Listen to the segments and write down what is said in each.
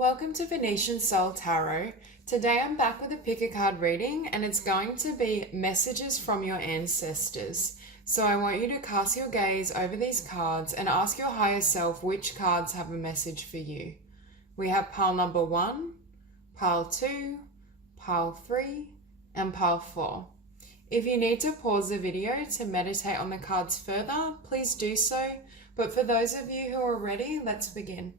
Welcome to Venusian Soul Tarot. Today I'm back with a pick a card reading and it's going to be messages from your ancestors. So I want you to cast your gaze over these cards and ask your higher self which cards have a message for you. We have pile number 1, pile 2, pile 3 and pile 4. If you need to pause the video to meditate on the cards further, please do so. But for those of you who are ready, let's begin.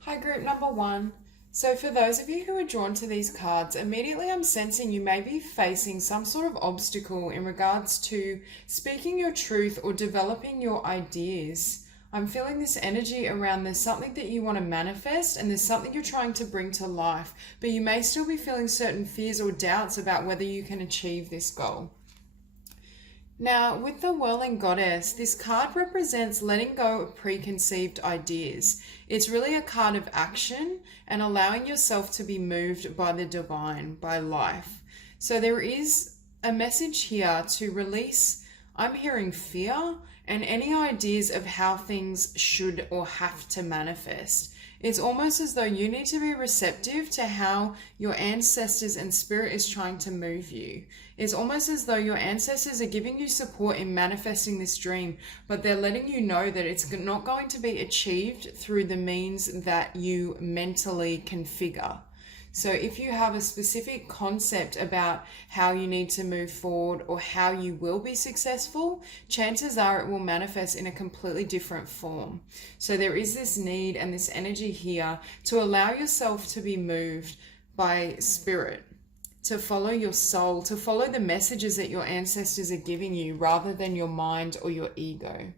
Hi group number 1. So for those of you who are drawn to these cards, immediately I'm sensing you may be facing some sort of obstacle in regards to speaking your truth or developing your ideas. I'm feeling this energy around there's something that you want to manifest and there's something you're trying to bring to life, but you may still be feeling certain fears or doubts about whether you can achieve this goal. Now, with the Whirling Goddess, this card represents letting go of preconceived ideas. It's really a card of action and allowing yourself to be moved by the divine, by life. So there is a message here to release, I'm hearing fear and any ideas of how things should or have to manifest. It's almost as though you need to be receptive to how your ancestors and spirit is trying to move you. It's almost as though your ancestors are giving you support in manifesting this dream, but they're letting you know that it's not going to be achieved through the means that you mentally configure. So if you have a specific concept about how you need to move forward or how you will be successful, chances are it will manifest in a completely different form. So there is this need and this energy here to allow yourself to be moved by spirit, to follow your soul, to follow the messages that your ancestors are giving you rather than your mind or your ego.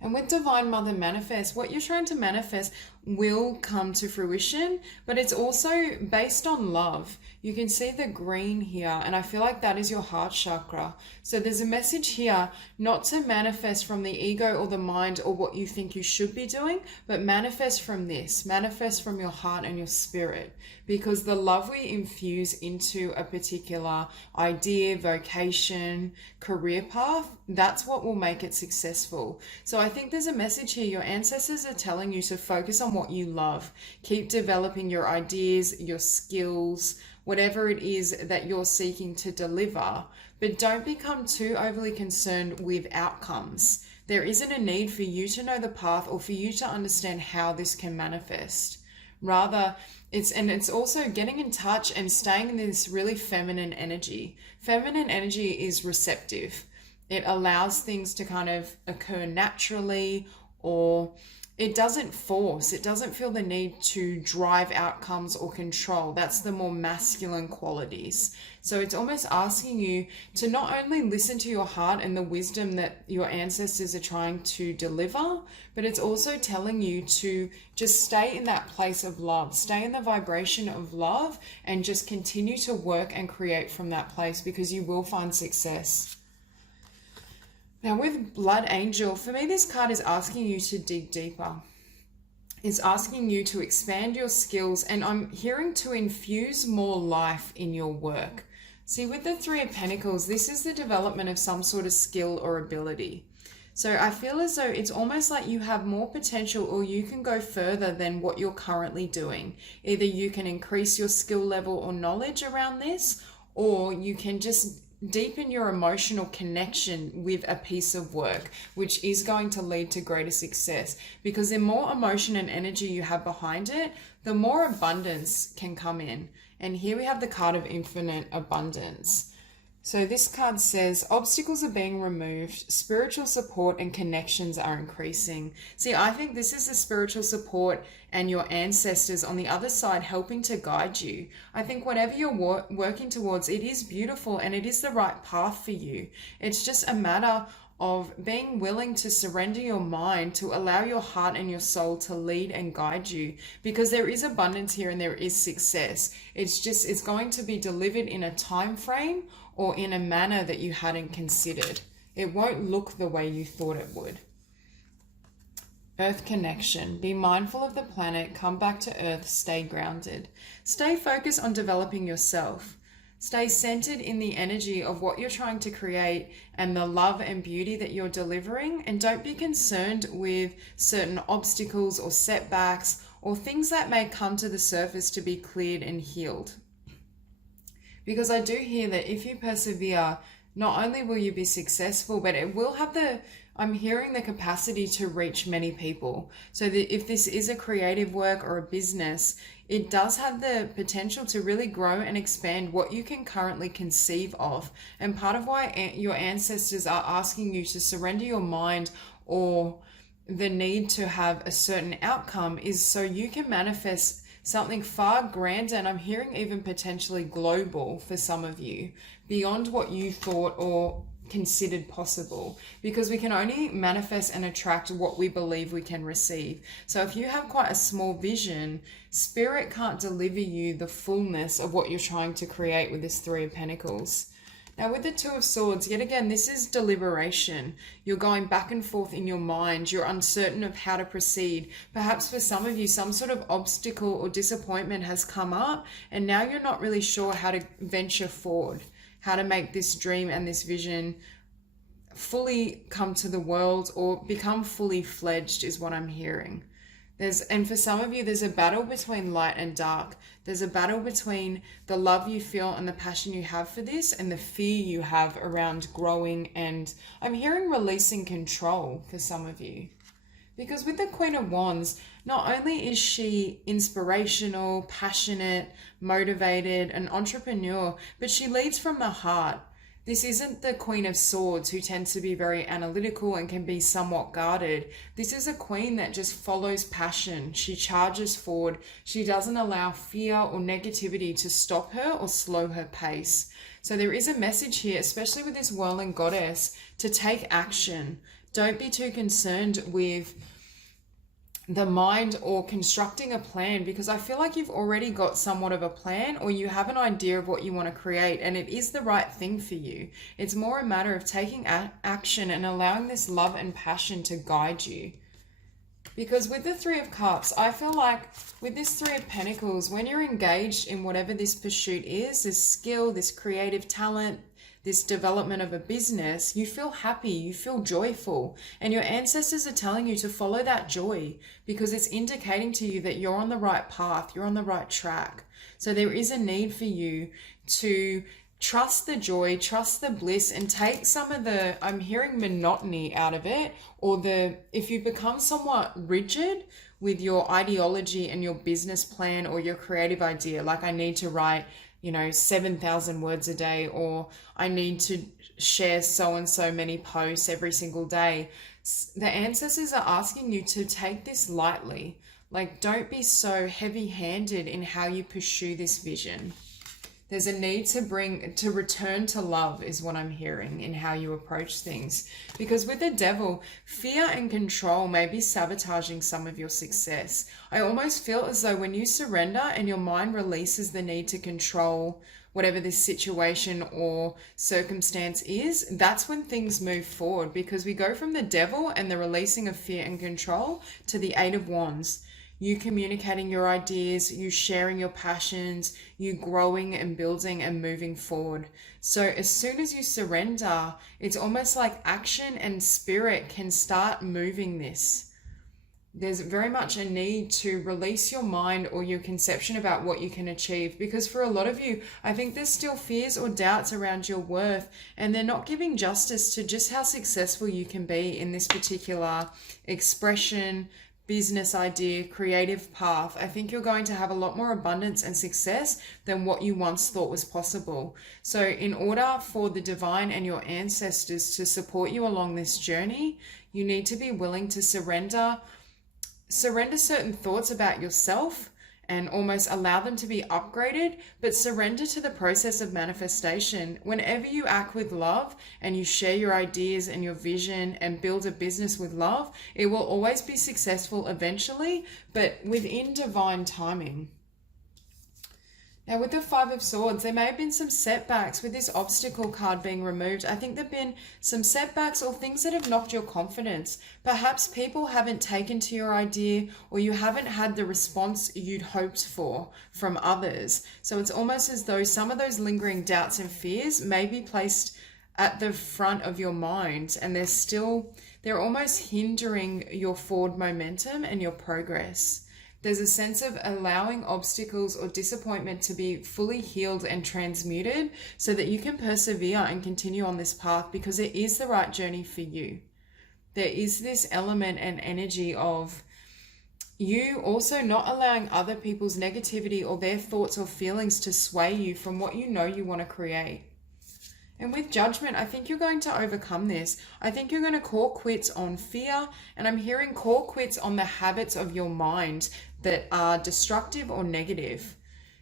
And with Divine Mother Manifest, what you're trying to manifest will come to fruition, but it's also based on love. You can see the green here, and I feel like that is your heart chakra. So there's a message here not to manifest from the ego or the mind or what you think you should be doing, but manifest from this, manifest from your heart and your spirit, because the love we infuse into a particular idea, vocation, career path, that's what will make it successful. So I think there's a message here. Your ancestors are telling you to focus on what you love. Keep developing your ideas, your skills, whatever it is that you're seeking to deliver, but don't become too overly concerned with outcomes. There isn't a need for you to know the path or for you to understand how this can manifest. Rather, it's also getting in touch and staying in this really feminine energy. Feminine energy is receptive. It allows things to kind of occur naturally, or it doesn't force. It doesn't feel the need to drive outcomes or control. That's the more masculine qualities. So it's almost asking you to not only listen to your heart and the wisdom that your ancestors are trying to deliver, but it's also telling you to just stay in that place of love, stay in the vibration of love, and just continue to work and create from that place, because you will find success. Now with Blood Angel, for me this card is asking you to dig deeper. It's asking you to expand your skills, and I'm hearing to infuse more life in your work. See, with the Three of Pentacles, this is the development of some sort of skill or ability. So I feel as though it's almost like you have more potential, or you can go further than what you're currently doing. Either you can increase your skill level or knowledge around this, or you can just deepen your emotional connection with a piece of work, which is going to lead to greater success, because the more emotion and energy you have behind it, the more abundance can come in. And here we have the card of infinite abundance. So this card says obstacles are being removed, spiritual support and connections are increasing. See, I think this is the spiritual support and your ancestors on the other side helping to guide you. I think whatever you're working towards, it is beautiful and it is the right path for you. It's just a matter of being willing to surrender your mind to allow your heart and your soul to lead and guide you, because there is abundance here and there is success. It's going to be delivered in a time frame or in a manner that you hadn't considered. It won't look the way you thought it would. Earth connection. Be mindful of the planet, come back to Earth, stay grounded. Stay focused on developing yourself. Stay centered in the energy of what you're trying to create and the love and beauty that you're delivering, and don't be concerned with certain obstacles or setbacks or things that may come to the surface to be cleared and healed. Because I do hear that if you persevere, not only will you be successful, but it will have I'm hearing the capacity to reach many people. So that if this is a creative work or a business, it does have the potential to really grow and expand what you can currently conceive of. And part of why your ancestors are asking you to surrender your mind or the need to have a certain outcome is so you can manifest something far grander, and I'm hearing even potentially global for some of you, beyond what you thought or considered possible, because we can only manifest and attract what we believe we can receive. So if you have quite a small vision, spirit can't deliver you the fullness of what you're trying to create with this Three of Pentacles. Now with the Two of Swords, yet again, this is deliberation. You're going back and forth in your mind. You're uncertain of how to proceed. Perhaps for some of you, some sort of obstacle or disappointment has come up, and now you're not really sure how to venture forward, how to make this dream and this vision fully come to the world or become fully fledged is what I'm hearing. And for some of you, there's a battle between light and dark. There's a battle between the love you feel and the passion you have for this and the fear you have around growing, and I'm hearing releasing control for some of you. Because with the Queen of Wands, not only is she inspirational, passionate, motivated, an entrepreneur, but she leads from the heart. This isn't the Queen of Swords, who tends to be very analytical and can be somewhat guarded. This is a queen that just follows passion. She charges forward. She doesn't allow fear or negativity to stop her or slow her pace. So there is a message here, especially with this whirling goddess, to take action. Don't be too concerned with the mind or constructing a plan, because I feel like you've already got somewhat of a plan, or you have an idea of what you want to create, and it is the right thing for you. It's more a matter of taking action and allowing this love and passion to guide you. Because with the Three of Cups, I feel like with this Three of Pentacles, when you're engaged in whatever this pursuit is, this skill, this creative talent, this development of a business, you feel happy, you feel joyful, and your ancestors are telling you to follow that joy, because it's indicating to you that you're on the right path, you're on the right track. So there is a need for you to trust the joy, trust the bliss, and take some of the, I'm hearing monotony out of it, or if you become somewhat rigid with your ideology and your business plan or your creative idea, like I need to write 7,000 words a day, or I need to share so and so many posts every single day. The ancestors are asking you to take this lightly. Like, don't be so heavy-handed in how you pursue this vision. There's a need to return to love is what I'm hearing in how you approach things. Because with the Devil, fear and control may be sabotaging some of your success. I almost feel as though when you surrender and your mind releases the need to control whatever this situation or circumstance is, that's when things move forward. Because we go from the Devil and the releasing of fear and control to the Eight of Wands. You communicating your ideas, you sharing your passions, you growing and building and moving forward. So as soon as you surrender, it's almost like action and spirit can start moving this. There's very much a need to release your mind or your conception about what you can achieve, because for a lot of you, I think there's still fears or doubts around your worth, and they're not giving justice to just how successful you can be in this particular expression, business idea, creative path. I think you're going to have a lot more abundance and success than what you once thought was possible. So in order for the divine and your ancestors to support you along this journey, you need to be willing to surrender certain thoughts about yourself and almost allow them to be upgraded, but surrender to the process of manifestation. Whenever you act with love and you share your ideas and your vision and build a business with love, it will always be successful eventually, but within divine timing. Now with the Five of Swords, there may have been some setbacks with this obstacle card being removed. I think there have been some setbacks or things that have knocked your confidence. Perhaps people haven't taken to your idea, or you haven't had the response you'd hoped for from others. So it's almost as though some of those lingering doubts and fears may be placed at the front of your mind, and they're almost hindering your forward momentum and your progress. There's a sense of allowing obstacles or disappointment to be fully healed and transmuted so that you can persevere and continue on this path because it is the right journey for you. There is this element and energy of you also not allowing other people's negativity or their thoughts or feelings to sway you from what you know you want to create. And with judgment, I think you're going to overcome this. I think you're going to call quits on fear, and I'm hearing call quits on the habits of your mind that are destructive or negative.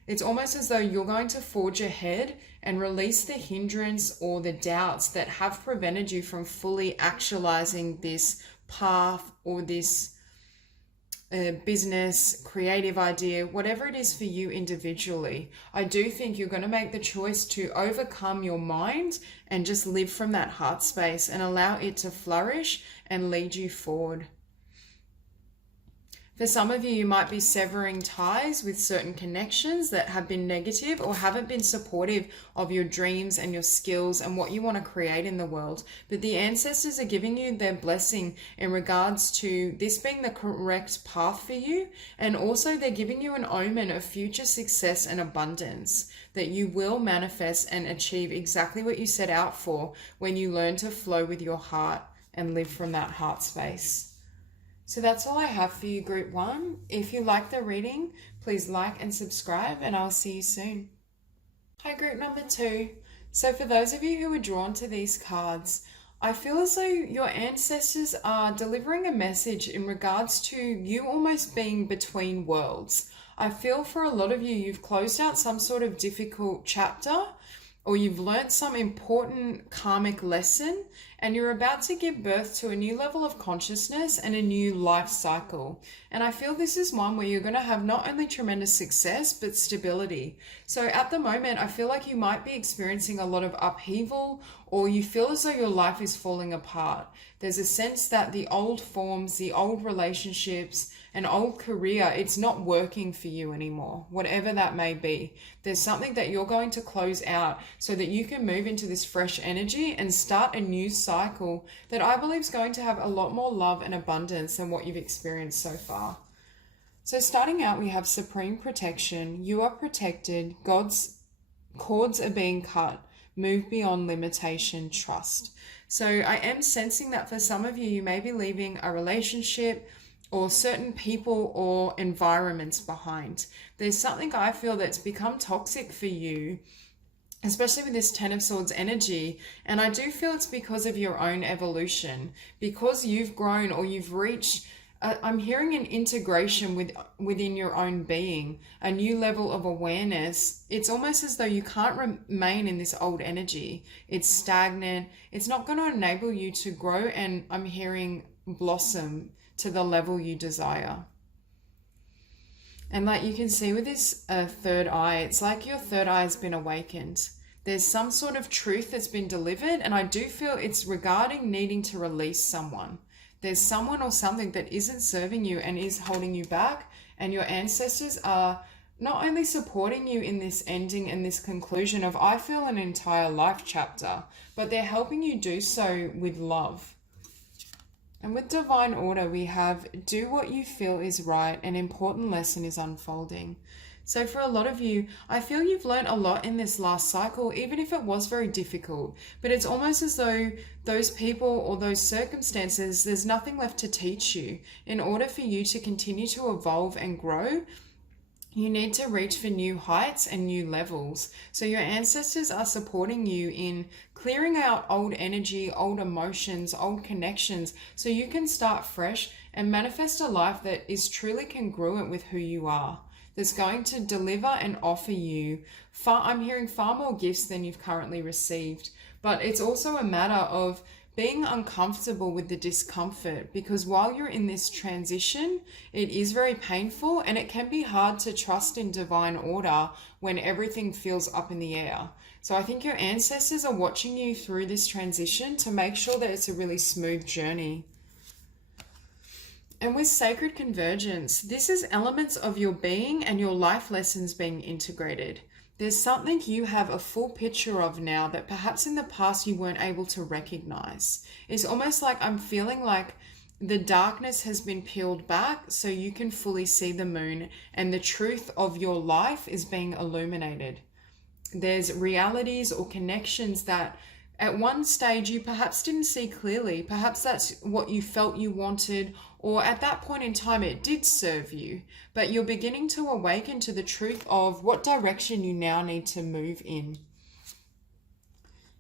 It's almost as though you're going to forge ahead and release the hindrance or the doubts that have prevented you from fully actualizing this path or this business, creative idea, whatever it is for you individually. I do think you're going to make the choice to overcome your mind and just live from that heart space and allow it to flourish and lead you forward. For some of you, you might be severing ties with certain connections that have been negative or haven't been supportive of your dreams and your skills and what you want to create in the world. But the ancestors are giving you their blessing in regards to this being the correct path for you. And also they're giving you an omen of future success and abundance, that you will manifest and achieve exactly what you set out for when you learn to flow with your heart and live from that heart space. So that's all I have for you, Group 1. If you like the reading, please like and subscribe, and I'll see you soon. Hi, Group number 2. So for those of you who are drawn to these cards, I feel as though your ancestors are delivering a message in regards to you almost being between worlds. I feel for a lot of you, you've closed out some sort of difficult chapter, or you've learned some important karmic lesson, and you're about to give birth to a new level of consciousness and a new life cycle. And I feel this is one where you're going to have not only tremendous success, but stability. So at the moment, I feel like you might be experiencing a lot of upheaval, or you feel as though your life is falling apart. There's a sense that the old forms, the old relationships, an old career, it's not working for you anymore, whatever that may be. There's something that you're going to close out so that you can move into this fresh energy and start a new cycle that I believe is going to have a lot more love and abundance than what you've experienced so far. So starting out, we have supreme protection. You are protected. God's cords are being cut. Move beyond limitation, trust. So I am sensing that for some of you, you may be leaving a relationship or certain people or environments behind. There's something I feel that's become toxic for you, especially with this Ten of Swords energy. And I do feel it's because of your own evolution, because you've grown or you've reached, I'm hearing an integration within your own being, a new level of awareness. It's almost as though you can't remain in this old energy. It's stagnant. It's not going to enable you to grow, and I'm hearing blossom to the level you desire. And like you can see with this third eye, it's like your third eye has been awakened. There's some sort of truth that's been delivered, and I do feel it's regarding needing to release someone. There's someone or something that isn't serving you and is holding you back, and your ancestors are not only supporting you in this ending and this conclusion of, I feel, an entire life chapter, but they're helping you do so with love. And with divine order, we have do what you feel is right. An important lesson is unfolding. So for a lot of you, I feel you've learned a lot in this last cycle, even if it was very difficult. But it's almost as though those people or those circumstances, there's nothing left to teach you. In order for you to continue to evolve and grow, you need to reach for new heights and new levels. So your ancestors are supporting you in clearing out old energy, old emotions, old connections, so you can start fresh and manifest a life that is truly congruent with who you are. That's going to deliver and offer you I'm hearing far more gifts than you've currently received. But it's also a matter of being uncomfortable with the discomfort, because while you're in this transition, it is very painful, and it can be hard to trust in divine order when everything feels up in the air. So I think your ancestors are watching you through this transition to make sure that it's a really smooth journey. And with sacred convergence, this is elements of your being and your life lessons being integrated. There's something you have a full picture of now that perhaps in the past you weren't able to recognize. It's almost like I'm feeling like the darkness has been peeled back so you can fully see the moon, and the truth of your life is being illuminated. There's realities or connections that at one stage you perhaps didn't see clearly. Perhaps that's what you felt you wanted, or at that point in time it did serve you. But you're beginning to awaken to the truth of what direction you now need to move in.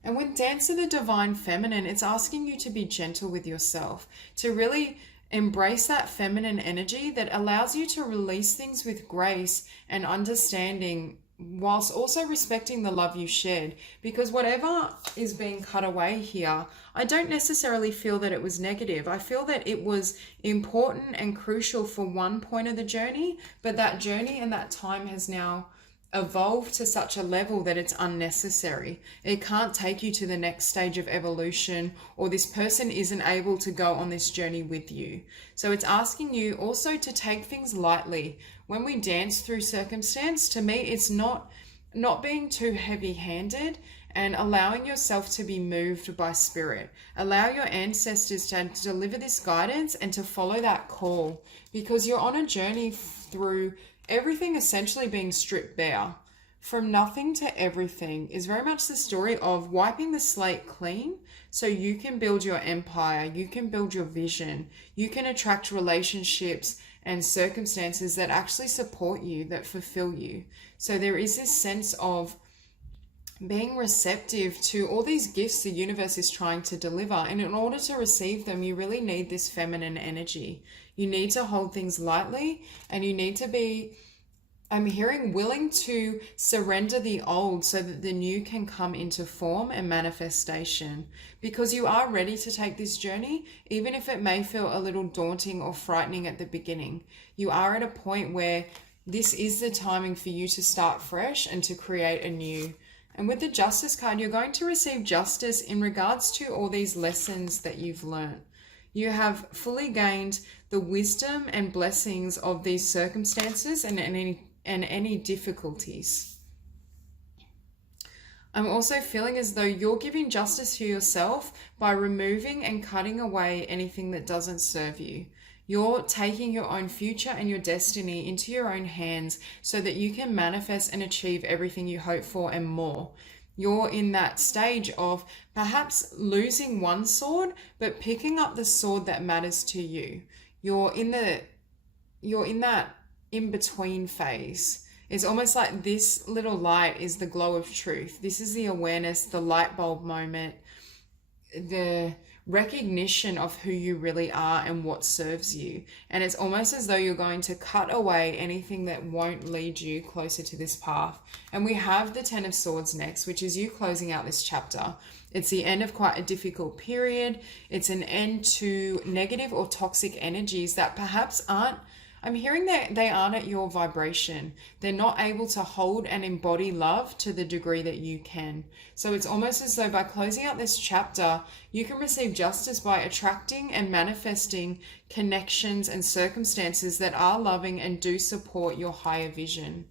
And with Dance of the Divine Feminine, it's asking you to be gentle with yourself, to really embrace that feminine energy that allows you to release things with grace and understanding, whilst also respecting the love you shared. Because whatever is being cut away here, I don't necessarily feel that it was negative. I feel that it was important and crucial for one point of the journey, but that journey and that time has now evolved to such a level that it's unnecessary. It can't take you to the next stage of evolution, or this person isn't able to go on this journey with you. So it's asking you also to take things lightly. When we dance through circumstance, to me, it's not being too heavy-handed and allowing yourself to be moved by spirit. Allow your ancestors to deliver this guidance and to follow that call, because you're on a journey through everything essentially being stripped bare. From nothing to everything is very much the story of wiping the slate clean so you can build your empire, you can build your vision, you can attract relationships and circumstances that actually support you, that fulfill you. So there is this sense of being receptive to all these gifts the universe is trying to deliver. And in order to receive them, you really need this feminine energy. You need to hold things lightly, and you need to be, I'm hearing, willing to surrender the old so that the new can come into form and manifestation. Because you are ready to take this journey, even if it may feel a little daunting or frightening at the beginning. You are at a point where this is the timing for you to start fresh and to create anew. And with the Justice card, you're going to receive justice in regards to all these lessons that you've learned. You have fully gained the wisdom and blessings of these circumstances and any difficulties. I'm also feeling as though you're giving justice to yourself by removing and cutting away anything that doesn't serve you. You're taking your own future and your destiny into your own hands so that you can manifest and achieve everything you hope for and more. You're in that stage of perhaps losing one sword, but picking up the sword that matters to you. You're in that in-between phase. It's almost like this little light is the glow of truth. This is the awareness, the light bulb moment, the recognition of who you really are and what serves you. And it's almost as though you're going to cut away anything that won't lead you closer to this path. And we have the Ten of Swords next, which is you closing out this chapter. It's the end of quite a difficult period. It's an end to negative or toxic energies that perhaps aren't, I'm hearing that they aren't at your vibration. They're not able to hold and embody love to the degree that you can. So it's almost as though by closing out this chapter, you can receive justice by attracting and manifesting connections and circumstances that are loving and do support your higher vision.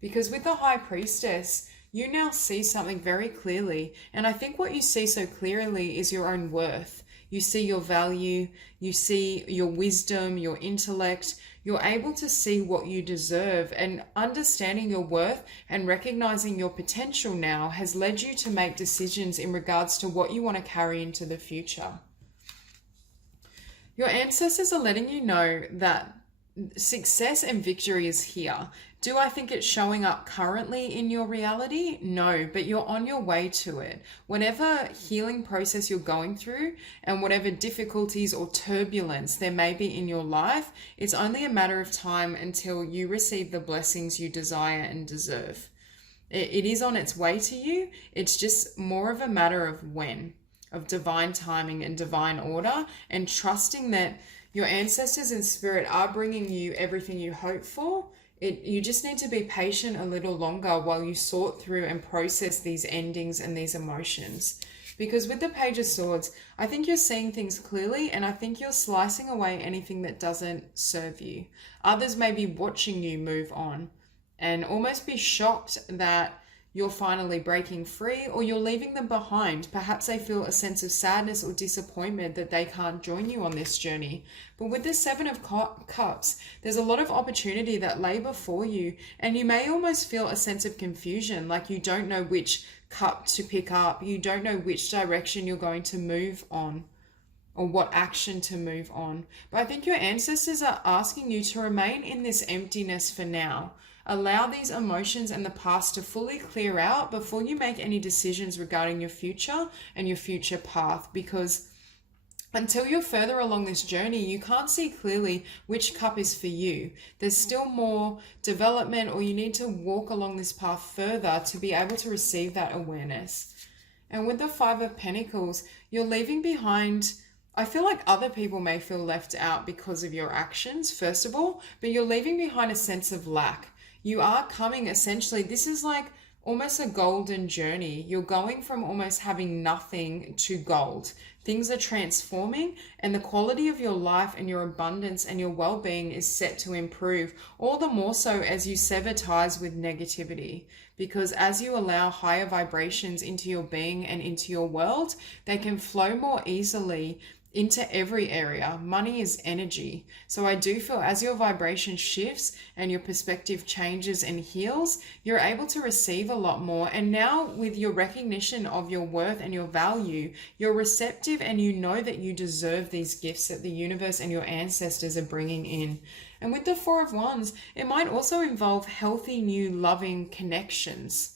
Because with the High Priestess, you now see something very clearly. And I think what you see so clearly is your own worth. You see your value, you see your wisdom, your intellect. You're able to see what you deserve, and understanding your worth and recognizing your potential now has led you to make decisions in regards to what you want to carry into the future. Your ancestors are letting you know that success and victory is here. Do I think it's showing up currently in your reality? No, but you're on your way to it. Whatever healing process you're going through and whatever difficulties or turbulence there may be in your life, it's only a matter of time until you receive the blessings you desire and deserve. It is on its way to you. It's just more of a matter of when, of divine timing and divine order, and trusting that your ancestors in spirit are bringing you everything you hope for. You just need to be patient a little longer while you sort through and process these endings and these emotions. Because with the Page of Swords, I think you're seeing things clearly, and I think you're slicing away anything that doesn't serve you. Others may be watching you move on and almost be shocked that you're finally breaking free, or you're leaving them behind. Perhaps they feel a sense of sadness or disappointment that they can't join you on this journey. But with the Seven of Cups, there's a lot of opportunity that lay before you, and you may almost feel a sense of confusion, like you don't know which cup to pick up, you don't know which direction you're going to move on, or what action to move on. But I think your ancestors are asking you to remain in this emptiness for now. Allow these emotions and the past to fully clear out before you make any decisions regarding your future and your future path, because until you're further along this journey, you can't see clearly which cup is for you. There's still more development, or you need to walk along this path further to be able to receive that awareness. And with the Five of Pentacles, you're leaving behind, I feel like other people may feel left out because of your actions, first of all, but you're leaving behind a sense of lack. You are coming, essentially, this is like almost a golden journey. You're going from almost having nothing to gold. Things are transforming, and the quality of your life and your abundance and your well-being is set to improve, all the more so as you sever ties with negativity. Because as you allow higher vibrations into your being and into your world, they can flow more easily into every area. Money is energy. So I do feel as your vibration shifts and your perspective changes and heals, you're able to receive a lot more. And now with your recognition of your worth and your value, you're receptive, and you know that you deserve these gifts that the universe and your ancestors are bringing in. And with the Four of Wands, it might also involve healthy, new, loving connections.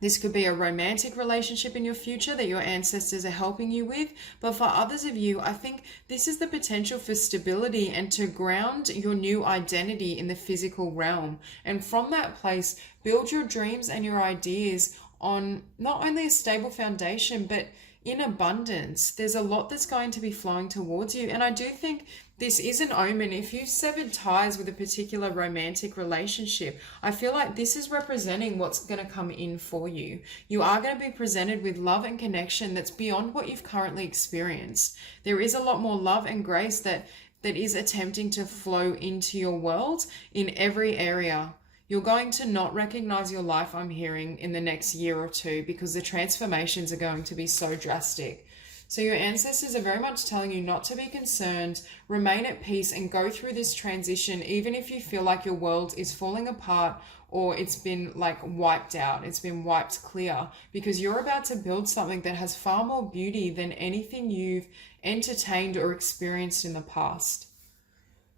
This could be a romantic relationship in your future that your ancestors are helping you with. But for others of you, I think this is the potential for stability and to ground your new identity in the physical realm. And from that place, build your dreams and your ideas on not only a stable foundation, but in abundance. There's a lot that's going to be flowing towards you. And I do think this is an omen. If you've severed ties with a particular romantic relationship, I feel like this is representing what's going to come in for you. You are going to be presented with love and connection that's beyond what you've currently experienced. There is a lot more love and grace that is attempting to flow into your world in every area. You're going to not recognize your life, I'm hearing, in the next year or two, because the transformations are going to be so drastic. So your ancestors are very much telling you not to be concerned, remain at peace, and go through this transition, even if you feel like your world is falling apart or it's been like wiped out, it's been wiped clear, because you're about to build something that has far more beauty than anything you've entertained or experienced in the past.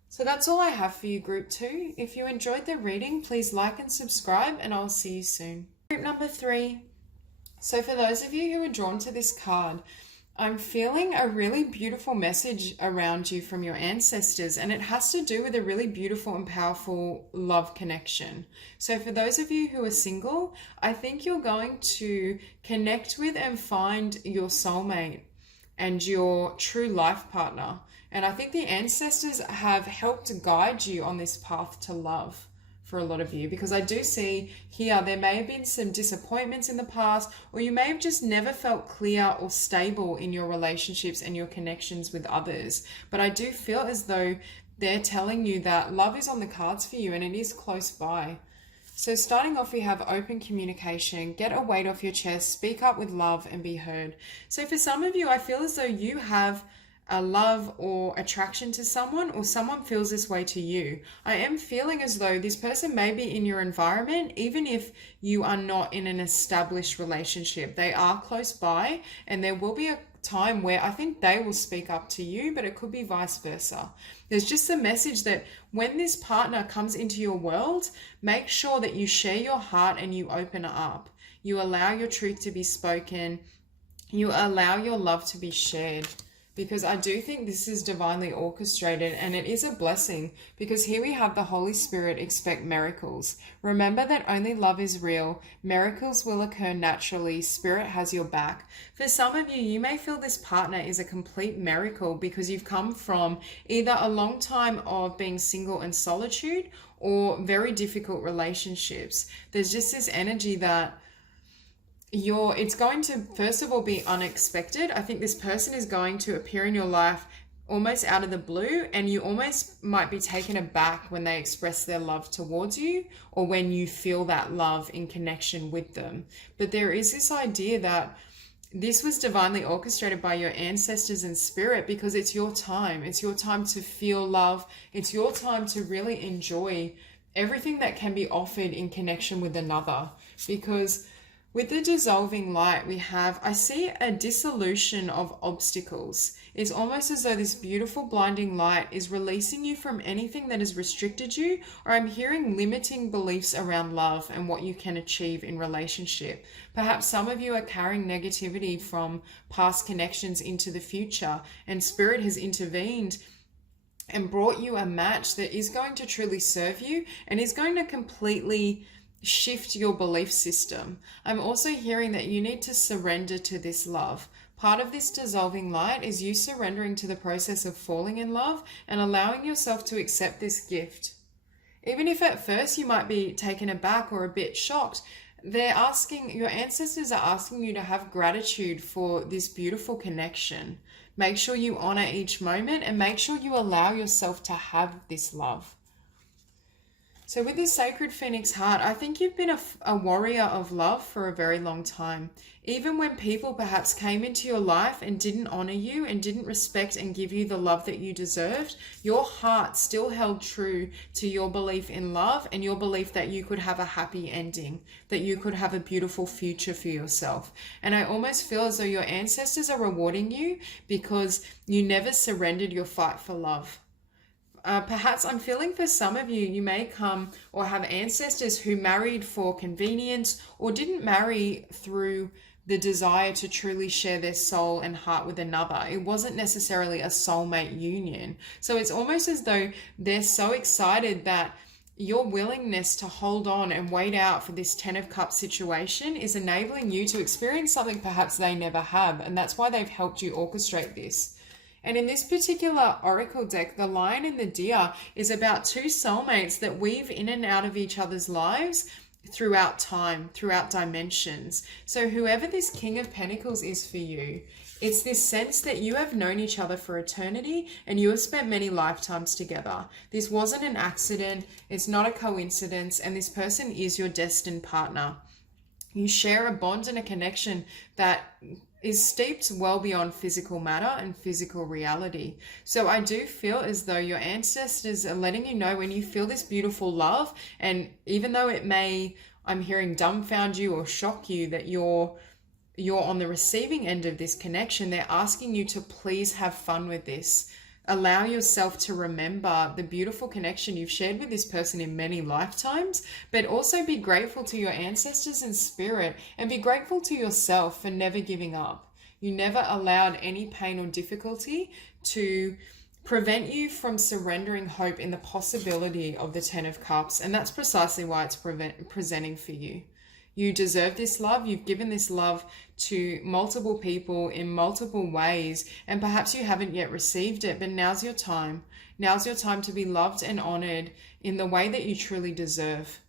So that's all I have for you, Group 2. If you enjoyed the reading, please like and subscribe, and I'll see you soon. Group number 3. So for those of you who are drawn to this card, I'm feeling a really beautiful message around you from your ancestors, and it has to do with a really beautiful and powerful love connection. So for those of you who are single, I think you're going to connect with and find your soulmate and your true life partner. And I think the ancestors have helped guide you on this path to love for a lot of you, because I do see here there may have been some disappointments in the past, or you may have just never felt clear or stable in your relationships and your connections with others. But I do feel as though they're telling you that love is on the cards for you, and it is close by. So starting off, we have open communication. Get a weight off your chest, speak up with love, and be heard. So for some of you, I feel as though you have a love or attraction to someone, or someone feels this way to you. I am feeling as though this person may be in your environment, even if you are not in an established relationship. They are close by, and there will be a time where I think they will speak up to you, but it could be vice versa. There's just a message that when this partner comes into your world, make sure that you share your heart and you open up. You allow your truth to be spoken. You allow your love to be shared. Because I do think this is divinely orchestrated, and it is a blessing, because here we have the Holy Spirit expect miracles. Remember that only love is real. Miracles will occur naturally. Spirit has your back. For some of you, you may feel this partner is a complete miracle because you've come from either a long time of being single and solitude or very difficult relationships. There's just this energy that it's going to, first of all, be unexpected. I think this person is going to appear in your life almost out of the blue, and you almost might be taken aback when they express their love towards you, or when you feel that love in connection with them. But there is this idea that this was divinely orchestrated by your ancestors and spirit, because it's your time. It's your time to feel love. It's your time to really enjoy everything that can be offered in connection with another. Because with the dissolving light, I see a dissolution of obstacles. It's almost as though this beautiful blinding light is releasing you from anything that has restricted you, or I'm hearing limiting beliefs around love and what you can achieve in relationship. Perhaps some of you are carrying negativity from past connections into the future, and Spirit has intervened and brought you a match that is going to truly serve you and is going to completely shift your belief system. I'm also hearing that you need to surrender to this love. Part of this dissolving light is you surrendering to the process of falling in love and allowing yourself to accept this gift. Even if at first you might be taken aback or a bit shocked, your ancestors are asking you to have gratitude for this beautiful connection. Make sure you honor each moment and make sure you allow yourself to have this love. So with this Sacred Phoenix heart, I think you've been a warrior of love for a very long time. Even when people perhaps came into your life and didn't honor you and didn't respect and give you the love that you deserved, your heart still held true to your belief in love and your belief that you could have a happy ending, that you could have a beautiful future for yourself. And I almost feel as though your ancestors are rewarding you because you never surrendered your fight for love. Perhaps I'm feeling for some of you, you may come or have ancestors who married for convenience or didn't marry through the desire to truly share their soul and heart with another. It wasn't necessarily a soulmate union. So it's almost as though they're so excited that your willingness to hold on and wait out for this 10 of Cups situation is enabling you to experience something perhaps they never have. And that's why they've helped you orchestrate this. And in this particular oracle deck, the Lion and the Deer is about two soulmates that weave in and out of each other's lives throughout time, throughout dimensions. So whoever this King of Pentacles is for you, it's this sense that you have known each other for eternity and you have spent many lifetimes together. This wasn't an accident, it's not a coincidence, and this person is your destined partner. You share a bond and a connection that is steeped well beyond physical matter and physical reality. So I do feel as though your ancestors are letting you know when you feel this beautiful love, and even though it may, I'm hearing, dumbfound you or shock you that you're on the receiving end of this connection, they're asking you to please have fun with this. Allow yourself to remember the beautiful connection you've shared with this person in many lifetimes, but also be grateful to your ancestors and spirit, and be grateful to yourself for never giving up. You never allowed any pain or difficulty to prevent you from surrendering hope in the possibility of the 10 of Cups, and that's precisely why it's presenting for you. You deserve this love. You've given this love to multiple people in multiple ways, and perhaps you haven't yet received it, but now's your time. Now's your time to be loved and honored in the way that you truly deserve.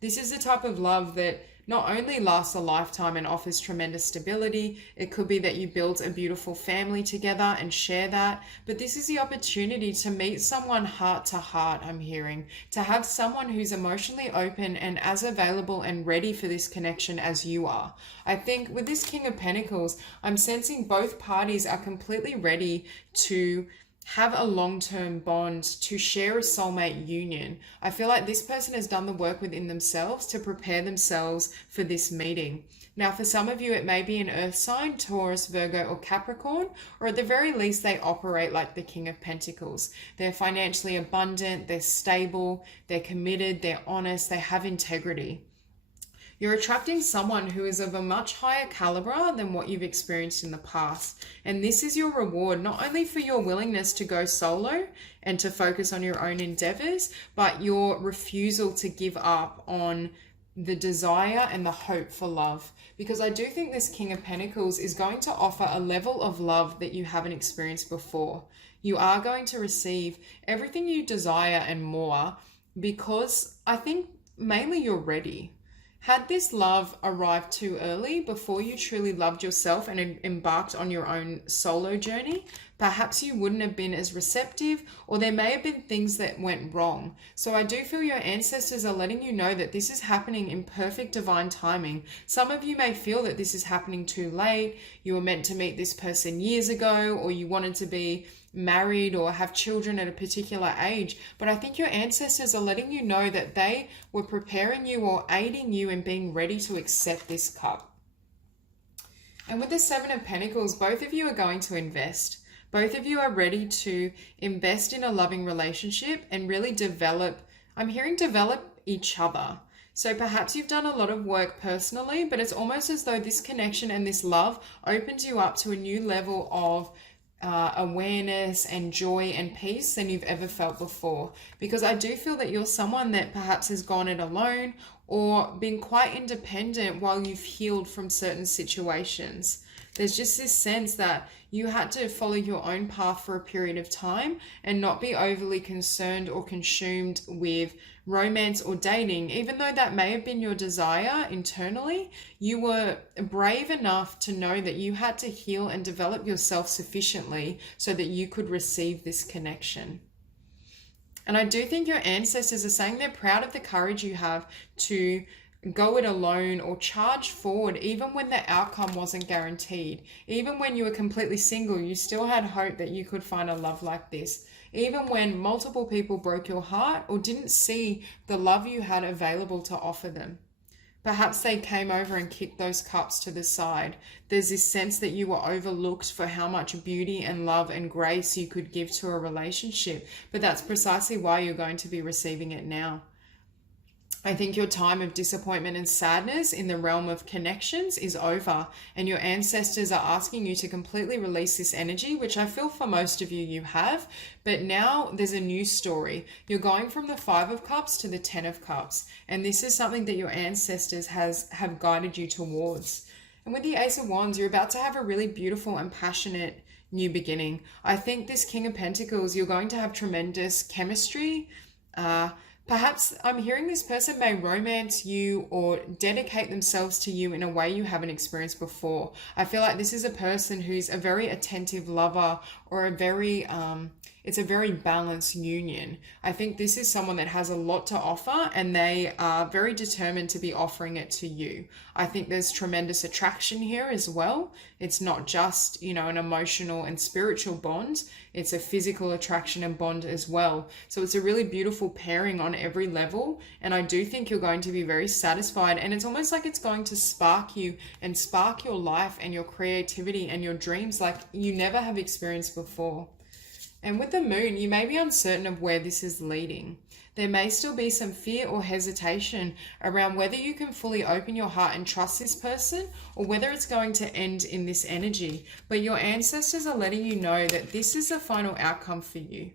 This is the type of love that not only lasts a lifetime and offers tremendous stability, it could be that you build a beautiful family together and share that, but this is the opportunity to meet someone heart to heart, I'm hearing, to have someone who's emotionally open and as available and ready for this connection as you are. I think with this King of Pentacles, I'm sensing both parties are completely ready to have a long-term bond, to share a soulmate union. I feel like this person has done the work within themselves to prepare themselves for this meeting. Now, for some of you, it may be an earth sign, Taurus, Virgo, or Capricorn, or at the very least, they operate like the King of Pentacles. They're financially abundant, they're stable, they're committed, they're honest, they have integrity. You're attracting someone who is of a much higher caliber than what you've experienced in the past. And this is your reward, not only for your willingness to go solo and to focus on your own endeavors, but your refusal to give up on the desire and the hope for love. Because I do think this King of Pentacles is going to offer a level of love that you haven't experienced before. You are going to receive everything you desire and more, because I think mainly you're ready. Had this love arrived too early before you truly loved yourself and embarked on your own solo journey? Perhaps you wouldn't have been as receptive, or there may have been things that went wrong. So I do feel your ancestors are letting you know that this is happening in perfect divine timing. Some of you may feel that this is happening too late. You were meant to meet this person years ago, or you wanted to be married or have children at a particular age. But I think your ancestors are letting you know that they were preparing you or aiding you in being ready to accept this cup. And with the Seven of Pentacles, both of you are going to invest. Both of you are ready to invest in a loving relationship and really develop, I'm hearing develop each other. So perhaps you've done a lot of work personally, but it's almost as though this connection and this love opens you up to a new level of awareness and joy and peace than you've ever felt before. Because I do feel that you're someone that perhaps has gone it alone or been quite independent while you've healed from certain situations. There's just this sense that you had to follow your own path for a period of time and not be overly concerned or consumed with romance or dating. Even though that may have been your desire internally, you were brave enough to know that you had to heal and develop yourself sufficiently so that you could receive this connection. And I do think your ancestors are saying they're proud of the courage you have to go it alone or charge forward even when the outcome wasn't guaranteed. Even when you were completely single, you still had hope that you could find a love like this. Even when multiple people broke your heart or didn't see the love you had available to offer them. Perhaps they came over and kicked those cups to the side. There's this sense that you were overlooked for how much beauty and love and grace you could give to a relationship. But that's precisely why you're going to be receiving it now. I think your time of disappointment and sadness in the realm of connections is over, and your ancestors are asking you to completely release this energy, which I feel for most of you have. But now there's a new story. You're going from the Five of Cups to the Ten of Cups, and this is something that your ancestors have guided you towards. And with the Ace of Wands, you're about to have a really beautiful and passionate new beginning. I think this King of Pentacles, you're going to have tremendous chemistry. Perhaps I'm hearing this person may romance you or dedicate themselves to you in a way you haven't experienced before. I feel like this is a person who's a very attentive lover or it's a very balanced union. I think this is someone that has a lot to offer and they are very determined to be offering it to you. I think there's tremendous attraction here as well. It's not just, an emotional and spiritual bond. It's a physical attraction and bond as well. So it's a really beautiful pairing on every level. And I do think you're going to be very satisfied. And it's almost like it's going to spark you and spark your life and your creativity and your dreams like you never have experienced before. And with the Moon, you may be uncertain of where this is leading. There may still be some fear or hesitation around whether you can fully open your heart and trust this person or whether it's going to end in this energy. But your ancestors are letting you know that this is the final outcome for you.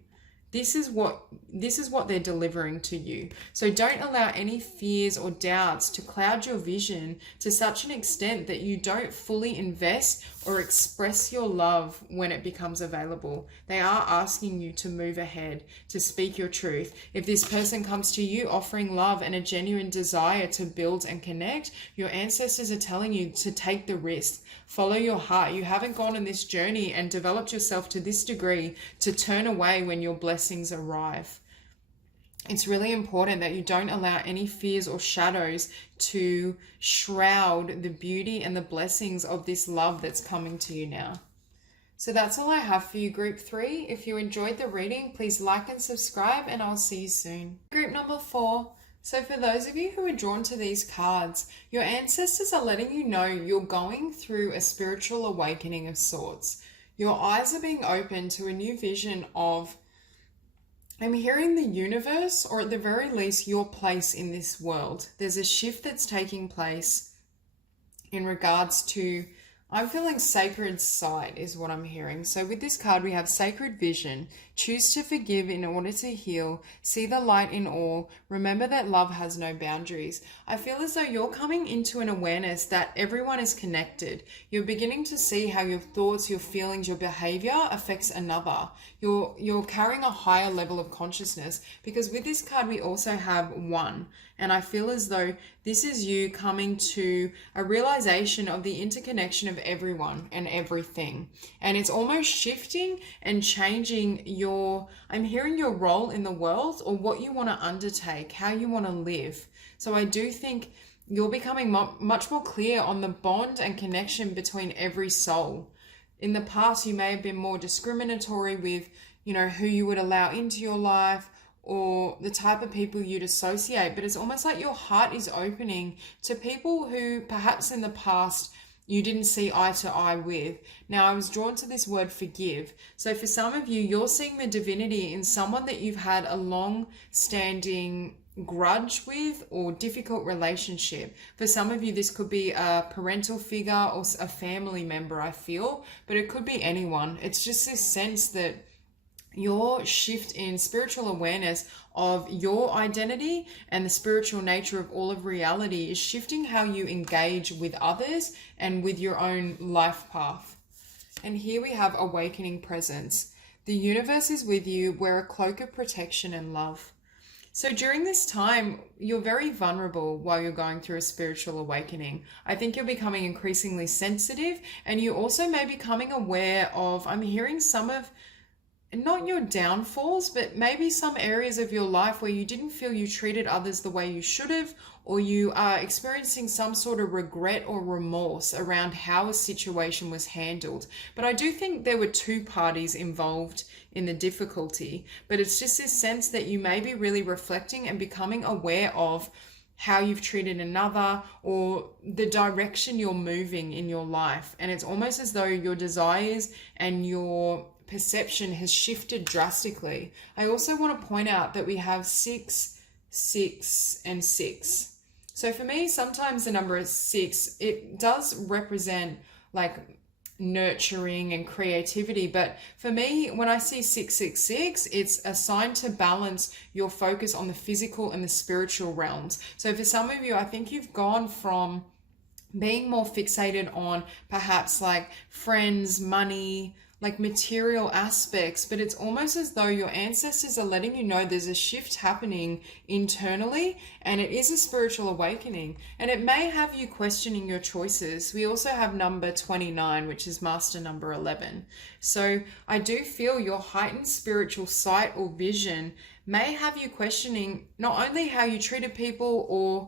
This is what they're delivering to you. So don't allow any fears or doubts to cloud your vision to such an extent that you don't fully invest or express your love when it becomes available. They are asking you to move ahead, to speak your truth. If this person comes to you offering love and a genuine desire to build and connect, your ancestors are telling you to take the risk. Follow your heart. You haven't gone on this journey and developed yourself to this degree to turn away when your blessings arrive. It's really important that you don't allow any fears or shadows to shroud the beauty and the blessings of this love that's coming to you now. So that's all I have for you, Group 3. If you enjoyed the reading, please like and subscribe, and I'll see you soon. Group number 4. So for those of you who are drawn to these cards, your ancestors are letting you know you're going through a spiritual awakening of sorts. Your eyes are being opened to a new vision of, I'm hearing the universe, or at the very least, your place in this world. There's a shift that's taking place in regards to I'm feeling sacred sight is what I'm hearing. So with this card, we have sacred vision. Choose to forgive in order to heal. See the light in all. Remember that love has no boundaries. I feel as though you're coming into an awareness that everyone is connected. You're beginning to see how your thoughts, your feelings, your behavior affects another. You're carrying a higher level of consciousness, because with this card, we also have one. And I feel as though this is you coming to a realization of the interconnection of everyone and everything. And it's almost shifting and changing I'm hearing your role in the world, or what you want to undertake, how you want to live. So I do think you're becoming much more clear on the bond and connection between every soul. In the past, you may have been more discriminatory with, who you would allow into your life, or the type of people you'd associate, but it's almost like your heart is opening to people who perhaps in the past you didn't see eye to eye with. Now, I was drawn to this word forgive. So for some of you, you're seeing the divinity in someone that you've had a long-standing grudge with or difficult relationship. For some of you, this could be a parental figure or a family member, I feel, but it could be anyone. It's just this sense that your shift in spiritual awareness of your identity and the spiritual nature of all of reality is shifting how you engage with others and with your own life path. And here we have awakening presence. The universe is with you. Wear a cloak of protection and love. So during this time, you're very vulnerable while you're going through a spiritual awakening. I think you're becoming increasingly sensitive, and you also may be becoming aware of, I'm hearing some of, not your downfalls, but maybe some areas of your life where you didn't feel you treated others the way you should have, or you are experiencing some sort of regret or remorse around how a situation was handled. But I do think there were two parties involved in the difficulty, but it's just this sense that you may be really reflecting and becoming aware of how you've treated another, or the direction you're moving in your life. And it's almost as though your desires and your perception has shifted drastically. I also want to point out that we have 6, 6, and 6. So for me, sometimes the number is 6. It does represent like nurturing and creativity, but for me, when I see 666, it's a sign to balance your focus on the physical and the spiritual realms. So for some of you, I think you've gone from being more fixated on perhaps like friends, money, like material aspects, but it's almost as though your ancestors are letting you know there's a shift happening internally, and it is a spiritual awakening, and it may have you questioning your choices. We also have number 29, which is master number 11. So I do feel your heightened spiritual sight or vision may have you questioning not only how you treated people, or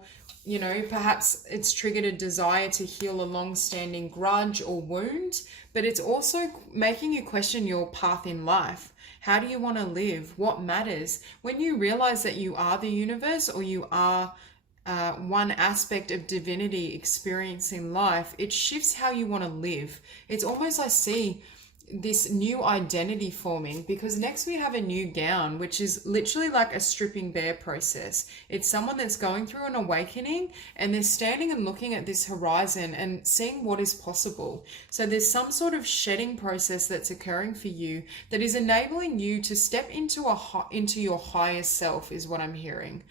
perhaps it's triggered a desire to heal a long-standing grudge or wound, but it's also making you question your path in life. How do you want to live? What matters? When you realize that you are the universe, or you are one aspect of divinity experiencing life, it shifts how you want to live. It's almost, I see this new identity forming, because next we have a new gown, which is literally like a stripping bare process. It's someone that's going through an awakening, and they're standing and looking at this horizon and seeing what is possible. So there's some sort of shedding process that's occurring for you that is enabling you to step into your higher self, is what I'm hearing.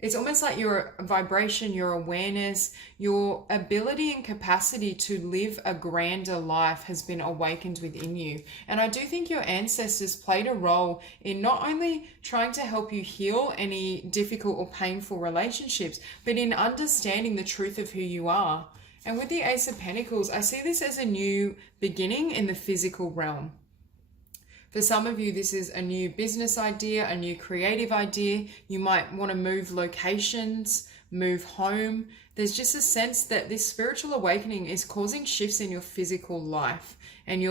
It's almost like your vibration, your awareness, your ability and capacity to live a grander life has been awakened within you. And I do think your ancestors played a role in not only trying to help you heal any difficult or painful relationships, but in understanding the truth of who you are. And with the Ace of Pentacles, I see this as a new beginning in the physical realm. For some of you, this is a new business idea, a new creative idea. You might want to move locations, move home. There's just a sense that this spiritual awakening is causing shifts in your physical life. And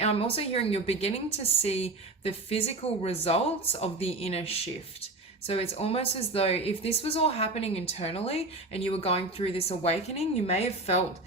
I'm also hearing you're beginning to see the physical results of the inner shift. So it's almost as though if this was all happening internally and you were going through this awakening, you may have felt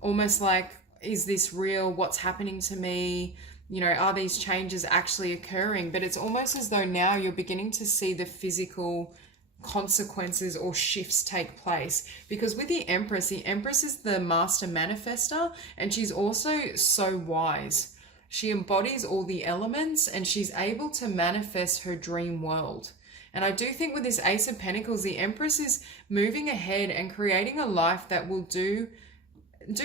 almost like, is this real? What's happening to me? Are these changes actually occurring? But it's almost as though now you're beginning to see the physical consequences or shifts take place. Because with the Empress is the master manifester, and she's also so wise. She embodies all the elements and she's able to manifest her dream world. And I do think with this Ace of Pentacles, the Empress is moving ahead and creating a life that will do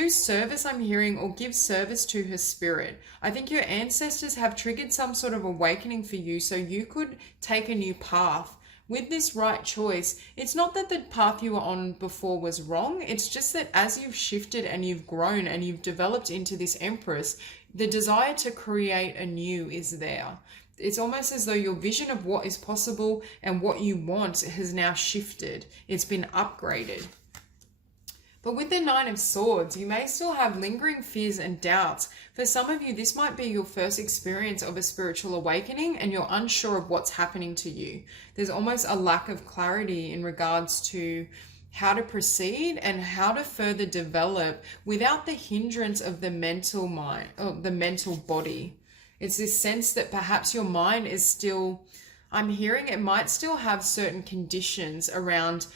service, I'm hearing, or give service to her spirit. I think your ancestors have triggered some sort of awakening for you, so you could take a new path. With this right choice, it's not that the path you were on before was wrong. It's just that as you've shifted and you've grown and you've developed into this Empress, the desire to create anew is there. It's almost as though your vision of what is possible and what you want has now shifted. It's been upgraded. But with the Nine of Swords, you may still have lingering fears and doubts. For some of you, this might be your first experience of a spiritual awakening and you're unsure of what's happening to you. There's almost a lack of clarity in regards to how to proceed and how to further develop without the hindrance of the mental mind, or the mental body. It's this sense that perhaps your mind is still, I'm hearing it might still have certain conditions around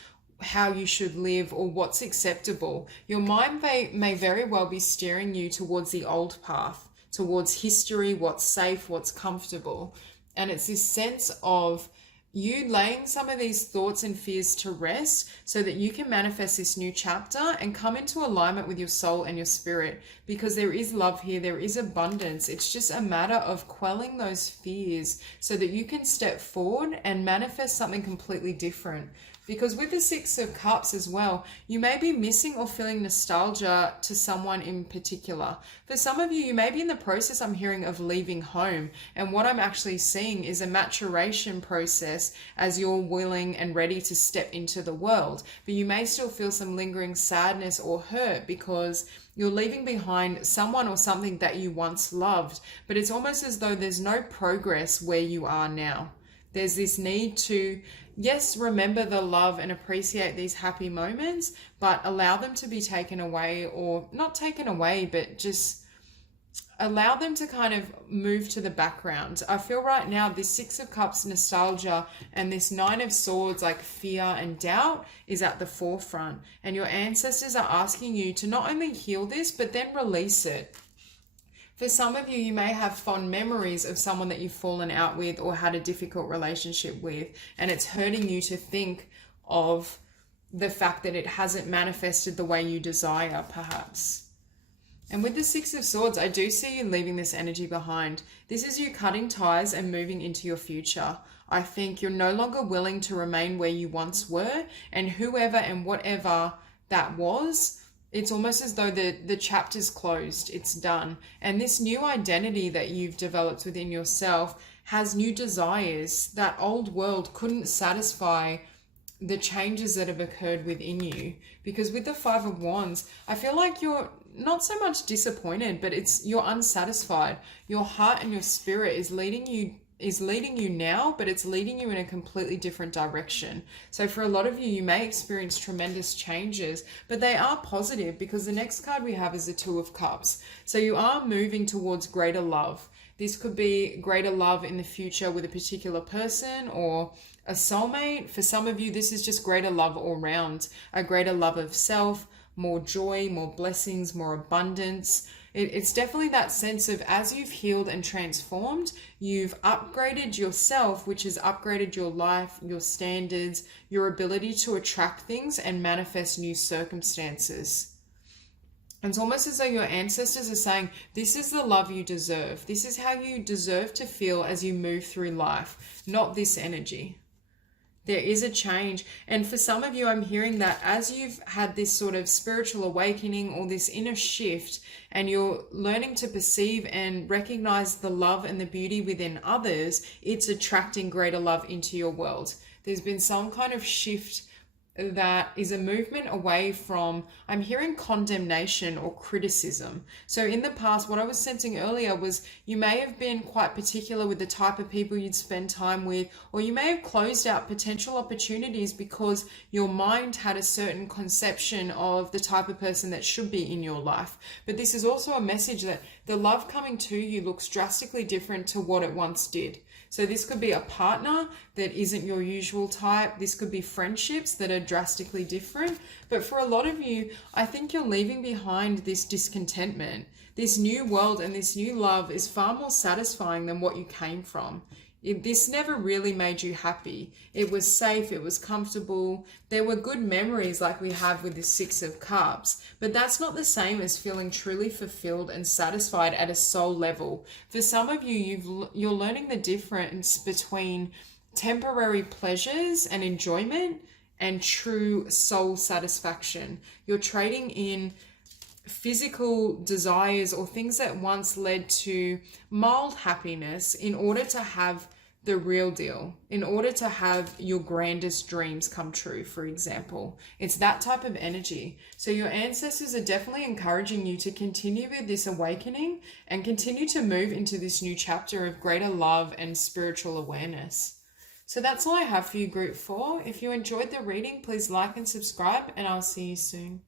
how you should live or what's acceptable. Your mind may very well be steering you towards the old path, towards history, what's safe, what's comfortable. And it's this sense of you laying some of these thoughts and fears to rest so that you can manifest this new chapter and come into alignment with your soul and your spirit, because there is love here, there is abundance. It's just a matter of quelling those fears so that you can step forward and manifest something completely different. Because with the Six of Cups as well, you may be missing or feeling nostalgia to someone in particular. For some of you, you may be in the process, I'm hearing, of leaving home. And what I'm actually seeing is a maturation process as you're willing and ready to step into the world. But you may still feel some lingering sadness or hurt because you're leaving behind someone or something that you once loved. But it's almost as though there's no progress where you are now. There's this need to, yes, remember the love and appreciate these happy moments, but allow them to be taken away, or not taken away, but just allow them to kind of move to the background. I feel right now this Six of Cups nostalgia and this Nine of Swords, like fear and doubt, is at the forefront. And your ancestors are asking you to not only heal this, but then release it. For some of you, you may have fond memories of someone that you've fallen out with or had a difficult relationship with, and it's hurting you to think of the fact that it hasn't manifested the way you desire, perhaps. And with the Six of Swords, I do see you leaving this energy behind. This is you cutting ties and moving into your future. I think you're no longer willing to remain where you once were, and whoever and whatever that was, it's almost as though the chapter's closed, it's done. And this new identity that you've developed within yourself has new desires that old world couldn't satisfy the changes that have occurred within you. Because with the Five of Wands, I feel like you're not so much disappointed, but you're unsatisfied. Your heart and your spirit is leading you now, but it's leading you in a completely different direction. So for a lot of you, you may experience tremendous changes, but they are positive, because the next card we have is the Two of Cups. So you are moving towards greater love. This could be greater love in the future with a particular person or a soulmate. For some of you, this is just greater love all round, a greater love of self, more joy, more blessings, more abundance. It's definitely that sense of, as you've healed and transformed, you've upgraded yourself, which has upgraded your life, your standards, your ability to attract things and manifest new circumstances. And it's almost as though your ancestors are saying, this is the love you deserve. This is how you deserve to feel as you move through life, not this energy. There is a change. And for some of you, I'm hearing that as you've had this sort of spiritual awakening or this inner shift, and you're learning to perceive and recognize the love and the beauty within others, it's attracting greater love into your world. There's been some kind of shift that is a movement away from, I'm hearing, condemnation or criticism. So in the past, what I was sensing earlier was you may have been quite particular with the type of people you'd spend time with, or you may have closed out potential opportunities because your mind had a certain conception of the type of person that should be in your life. But this is also a message that the love coming to you looks drastically different to what it once did. So this could be a partner that isn't your usual type. This could be friendships that are drastically different. But for a lot of you, I think you're leaving behind this discontentment. This new world and this new love is far more satisfying than what you came from. This never really made you happy. It was safe, it was comfortable. There were good memories like we have with the Six of Cups, but that's not the same as feeling truly fulfilled and satisfied at a soul level. For some of you, you're learning the difference between temporary pleasures and enjoyment and true soul satisfaction. You're trading in physical desires or things that once led to mild happiness in order to have the real deal, in order to have your grandest dreams come true, for example. It's that type of energy. So your ancestors are definitely encouraging you to continue with this awakening and continue to move into this new chapter of greater love and spiritual awareness. So that's all I have for you, Group 4. If you enjoyed the reading, please like and subscribe, and I'll see you soon.